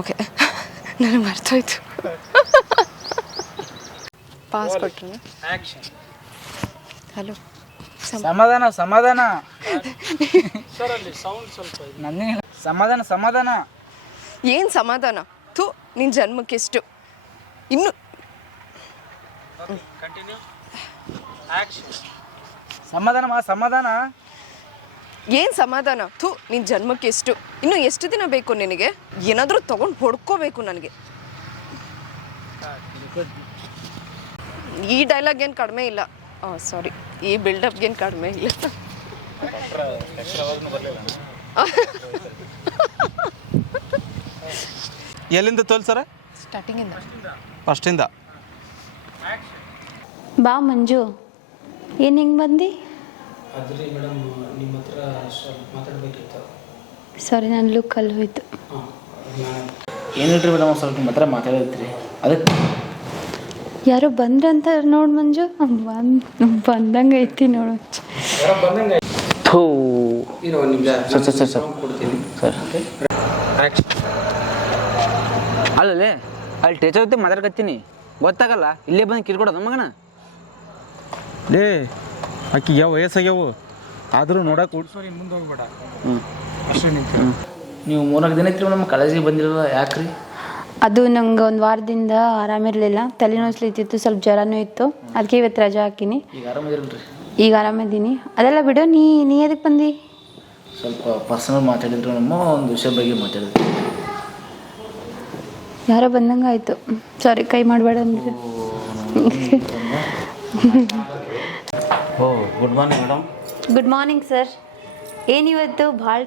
Okay ನನಗೆ ಮರ್ತೋಯ್ತು. Pass ಕೊಟ್ರು. Hello ಸಮಾಧಾನ ಸಮಾಧಾನ ನನ್ನೇ ಸಮಾಧಾನ ಸಮಾಧಾನ. ಏನು ಸಮಾಧಾನ? ಥೂ ನಿನ್ನ ಜನ್ಮಕ್ಕೆಷ್ಟು ಇನ್ನು ಸಮಾಧಾನ ಸಮಾಧಾನ. ಏನು ಸಮಾಧಾನ? ಥೂ ನಿನ್ನ ಜನ್ಮಕ್ಕೆಷ್ಟು ಇನ್ನು ಎಷ್ಟು ದಿನ ಬೇಕು ನಿನಗೆ? ಏನಾದರೂ ತೊಗೊಂಡು ಹೊಡ್ಕೋಬೇಕು ನನಗೆ. ಈ ಡೈಲಾಗ್ ಏನು ಕಡಿಮೆ ಇಲ್ಲ. ಸಾರಿ, ಈ ಬಿಲ್ಡಪ್ಗೇನು ಕಡಿಮೆ ಇಲ್ಲ. ಎಲ್ಲಿಂದ ತೋಲ್ಸರ? ಸ್ಟಾರ್ಟಿಂಗಿಂದ ಫಸ್ಟಿಂದ. ಬಾ ಮಂಜು, ಏನು ಹಿಂಗೆ ಬಂದು? ಅದ್ರಿ ಮೇಡಮ್, ನಿಮ್ಮ ಹತ್ರ ಮಾತಾಡಬೇಕಿತ್ತು. ಸಾರಿ, ನನ್ನ ಲುಕ್ ಅಲ್ಲಿ ಹೋಯ್ತು. ಏನಿಲ್ರಿ ಮೇಡಮ್, ಸ್ವಲ್ಪ ನಿಮ್ಮ ಹತ್ರ ಮಾತಾಡೈತ್ರಿ. ಅದಕ್ಕೆ ಯಾರೋ ಬಂದ್ರಂತ ನೋಡು ಮಂಜು. ಬಂದಂಗೆ ಐತಿ ನೋಡು. ಥೂ ಇರೋ ನಿಮಿಷ ಸರ್ ಕೊಡ್ತೀನಿ ಸರ್. ಅಲ್ಲೇ ಅಲ್ಲಿ ಟೀಚರ್ ಜೊತೆ ಮಾತಾಡ್ಕತ್ತೀನಿ, ಗೊತ್ತಾಗಲ್ಲ. ಇಲ್ಲೇ ಬಂದು ಕಿರ್ಕೊಡೋದು ಮಗನ. ಲೇ ಆಕಿ ಯಾವ ವಯಸ್ಸಾಗ್ಯಾವು, ಆದರೂ ನೋಡಕ್ಕೆ ಸರಿ, ಮುಂದೆ ಹೋಗ್ಬೇಡ. ಅಷ್ಟೇ ನಿಂತು. ನೀವು 3-4 ದಿನ ಐತ್ರಿ ಮೇಡಮ್ ಕಾಲೇಜಿಗೆ ಬಂದಿರಲ್ಲ, ಯಾಕ್ರಿ? ಅದು ನಂಗೆ ಒಂದು ವಾರದಿಂದ ಆರಾಮಿರಲಿಲ್ಲ, ತಲೆನೋಸ್ಲಿತ್ತಿತ್ತು, ಸ್ವಲ್ಪ ಜ್ವರನೂ ಇತ್ತು. ಅದಕ್ಕೆ ಇವತ್ತು ರಜಾ ಹಾಕಿನಿ. ಈಗ ಆರಾಮದಿರಲ್ರಿ? ಈಗ ಆರಾಮಿದ್ದೀನಿ. ಅದೆಲ್ಲ ಬಿಡು, ನೀ ಎದಕ್ಕೆ ಬಂದು? ಸ್ವಲ್ಪ ಪರ್ಸನಲ್ ಮಾತಾಡಿದ್ರು ನಮ್ಮ ಒಂದು ವಿಷಯ ಬಗ್ಗೆ ಮಾತಾಡಿದ್ರಿ. ಯಾರೋ ಬಂದಂಗೆ ಆಯಿತು. ಸಾರಿ, ಕೈ ಮಾಡಬೇಡ ಅಂದ್ರೆ. ಓ good morning madam. Good morning sir. ಏನಿವತ್ತು ಭಾಳ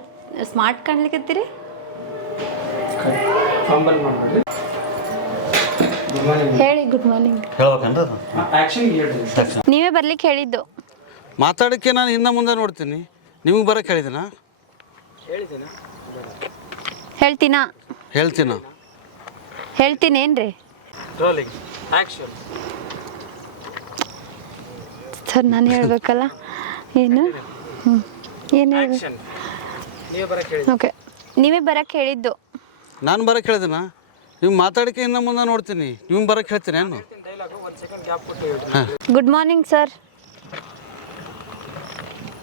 ಸ್ಮಾರ್ಟ್ ಕಾಣ್ಲಿಕ್ಕತ್ತೀರಿ? ಫಂಬಲ್ ಮಾಡಬೇಡಿ. Good morning. ಹೇಳಿ ಗುಡ್ ಮಾರ್ನಿಂಗ್. ಹೇಳ್ಬೇಕಂದ್ರೆ ಅದು ಆ್ಯಕ್ಷನ್ ಹೇಳ್ರಿ. ನೀವೇ ಬರ್ಲಿಕ್ಕೆ ಹೇಳಿದ್ದು. ಮಾತಾಡೋಕ್ಕೆ ನಾನು ಹಿಂದೆ ಮುಂದೆ ನೋಡ್ತೀನಿ, ನಿಮಗೆ ಬರೋಕ್ಕೆ ಹೇಳಿದ್ದೀನ? ಹೇಳ್ತೀನೇನ್ರಿ ರೋಲಿಂಗ್ ಆ್ಯಕ್ಷನ್. ಸರ್, ನಾನು ಹೇಳ್ಬೇಕಲ್ಲ ಏನು? ಏನು ಆ್ಯಕ್ಷನ್. ನೀವೇ ಬರಕ್ಕೆ ಹೇಳಿ. ಓಕೆ, ನೀವೇ ಬರಕ್ಕೆ ಹೇಳಿದ್ದು. ನಾನು ಬರೋಕ್ಕೆ ಹೇಳಿದ್ದೀನ? ನೀವು ಮಾತಾಡೋಕ್ಕೆ ಹಿಂದೆ ಮುಂದೆ ನೋಡ್ತೀನಿ, ನಿಮ್ಗೆ ಬರೋಕ್ಕೆ ಹೇಳ್ತೀನಿ ಏನು? ಡೈಲಾಗು 1 ಸೆಕೆಂಡ್ ಗ್ಯಾಪ್ ಕೊಟ್ಟು ಹೇಳ್ರಿ. Good morning sir.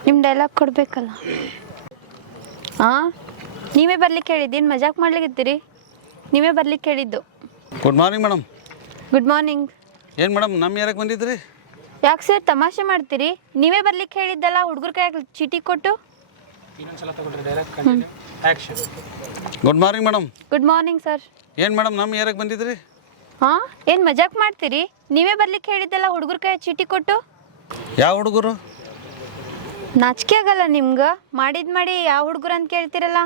ನಿಮ್ಮ ಡೈಲಾಗ್ ಕೊಡಬೇಕಲ್ಲ. ಹಾಂ, ನೀವೇ ಬರ್ಲಿಕ್ಕೆ ಹೇಳಿದ್ದು. ಏನು ಮಜಾಕ್ ಮಾಡ್ಲಿಕ್ಕತ್ತೀರಿ? ನೀವೇ ಬರ್ಲಿಕ್ಕೆ ಹೇಳಿದ್ದು. Good morning madam. Good morning. ಏನು ಮೇಡಮ್ ನಮ್ಮ ಯಾರಕ್ಕೆ ಬಂದಿದ್ರಿ? ಯಾಕೆ ಸರ್ ತಮಾಷೆ ಮಾಡ್ತೀರಿ? ನೀವೇ ಬರ್ಲಿಕ್ಕೆ ಹೇಳಿದ್ದಲ್ಲ, ಹುಡುಗರ ಕೈಯಾಗ ಚೀಟಿ ಕೊಟ್ಟು. ಇನ್ನೊಂದ್ಸಲ ತಗೊಳ್ರಿ dialogue. Continue action. Good morning madam. Good morning sir. ಏನು ಮೇಡಮ್ ನಮ್ಮ ಯಾರಕ್ಕೆ ಬಂದಿದ್ರಿ? ಹಾಂ, ಏನು ಮಜಾಕ್ ಮಾಡ್ತೀರಿ? ನೀವೇ ಬರ್ಲಿಕ್ಕೆ ಹೇಳಿದ್ದಲ್ಲ, ಹುಡುಗರ ಕೈಯಾಗ ಚೀಟಿ ಕೊಟ್ಟು. ಯಾವ ಹುಡುಗರು? ನಾಚಿಕೆ ಆಗಲ್ಲ ನಿಮ್ಗೆ? ಮಾಡಿ ಯಾವ ಹುಡುಗರು ಅಂತ ಕೇಳ್ತಿರಲ್ಲ.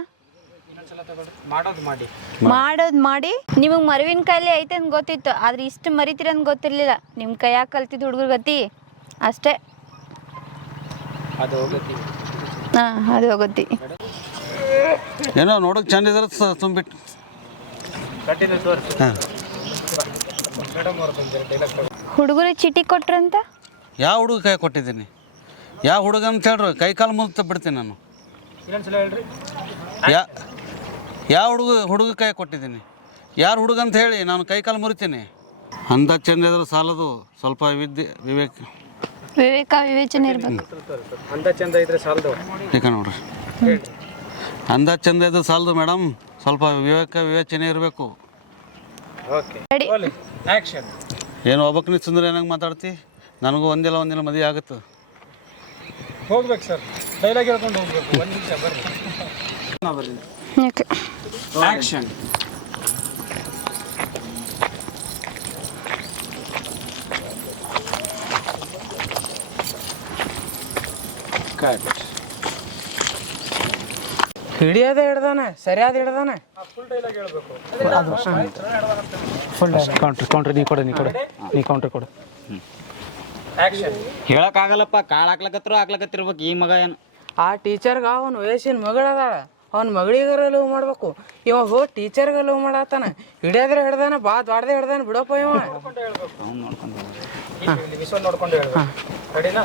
ಇನ್ನೊಂದ್ಸಲ ತಗೊಳ್ರಿ. ಮಾಡೋದು ಮಾಡಿ. ಮಾಡೋದು ಮಾಡಿ. ನಿಮಗೆ ಮರುವಿನ ಕಾಯಿಲೆ ಐತೆ ಅಂತ ಗೊತ್ತಿತ್ತು, ಆದ್ರೆ ಇಷ್ಟು ಮರಿತೀರಂತ ಗೊತ್ತಿರಲಿಲ್ಲ. ನಿಮ್ಮ ಕೈಯಾಗ ಕಲ್ತಿದ್ದು ಹುಡುಗರ ಗತಿ ಅಷ್ಟೇ. ಅದು ಹೋಗತಿ. ಹಾಂ, ಅದು ಹೋಗತ್ತಿ. ಏನೋ ನೋಡೋಕೆ ಚಂದ ಇದ್ರೆ ತುಂಬಿಟ್ಟು. ಕಂಟಿನ್ಯೂ ತೋರಿಸಿ. ಹಾಂ, ಮೇಡಮ್ ಅವ್ರು ಬಂದಿದ್ದಾರೆ, ಡೈಲಾಗ್ ತಗೊಳ್ಳಿ. ಹುಡುಗರು ಚೀಟಿ ಕೊಟ್ರಂತ. ಯಾವ ಹುಡುಗ ಕೈ ಕೊಟ್ಟಿದ್ದೀನಿ? ಯಾವ ಹುಡುಗ ಅಂತ ಹೇಳ್ರಿ, ಕೈ ಕಾಲು ಮುರಿತ ಬಿಡ್ತೀನಿ ನಾನು. ಇನ್ನೊಂದ್ಸಲ ಹೇಳ್ರಿ. ಯಾವ ಹುಡುಗ ಕೈ ಕೊಟ್ಟಿದ್ದೀನಿ? ಯಾರು ಹುಡುಗ ಅಂತ ಹೇಳಿ ನಾನು ಕೈ ಕಾಲು ಮುರಿತೀನಿ. ಅಂದ ಚಂದ ಇದ್ರೆ ಸಾಲದು, ಸ್ವಲ್ಪ ವಿವೇಚನೆ ಇರ್ಬೇಕು. ಅಂದ ಚಂದ ಇದ್ರೆ ಸಾಲದು. ಈಗ ನೋಡ್ರಿ, ಅಂದ ಚಂದ ಇದ್ರೆ ಸಾಲದು ಮೇಡಮ್, ಸ್ವಲ್ಪ ವಿವೇಚನೆ ಇರಬೇಕು. Okay, ready. ಆ್ಯಕ್ಷನ್. ಏನು ಒಬ್ಬಕ್ಕೆ ನೀ ಸುಂದರ ಏನಾಗ ಮಾತಾಡ್ತಿ? ನನಗೂ ಒಂದಿಲ್ಲ ಮದುವೆ ಆಗುತ್ತೆ. ಹೋಗ್ಬೇಕು ಸರ್, ಡೈಲಾಗ್ ಹೇಳ್ಕೊಂಡು ಹೋಗ್ಬೇಕು. 1 ನಿಮಿಷ ಬರ್ರಿ. Okay, action. ಕಟ್. ಹಿಡಿಯೋದೇ ಹಿಡ್ದಾನೆ, ಸರಿಯಾದ ಹಿಡ್ದಾನೆ. ಫುಲ್ ಡೈಲಾಗ್ ಹೇಳ್ಬೇಕು. ಫುಲ್ ಕೌಂಟ್ರ್ ನೀ ಕೌಂಟ್ರ್ ಕೊಡು. ಆ್ಯಕ್ಷನ್. ಹೇಳಕ್ಕಾಗಲ್ಲಪ್ಪ, ಕಾಳು ಹಾಕ್ಲಕತ್ತಿರ್ಬೇಕು ಈ ಮಗ. ಏನು ಆ ಟೀಚರ್ಗೆ ಅವನ ವಯಸ್ಸಿನ ಮಗಳದ, ಅವ್ನ ಮಗಳಿಗಾರ ಲವ್ ಮಾಡ್ಬೇಕು. ಇವ ಹೋಗಿ ಟೀಚರ್ಗೆ ಲವ್ ಮಾಡತ್ತಾನ. ಹಿಡಿಯೋದ್ರೆ ಹಿಡ್ದಾನ, ಬಾ ದೊಡ್ಡದೇ ಹಿಡ್ದಾನ ಬಿಡಪ್ಪ ಇವ. ನೋಡ್ಕೊಂಡು ಹೇಳ್ಬೇಕು. ರೆಡಿನಾ?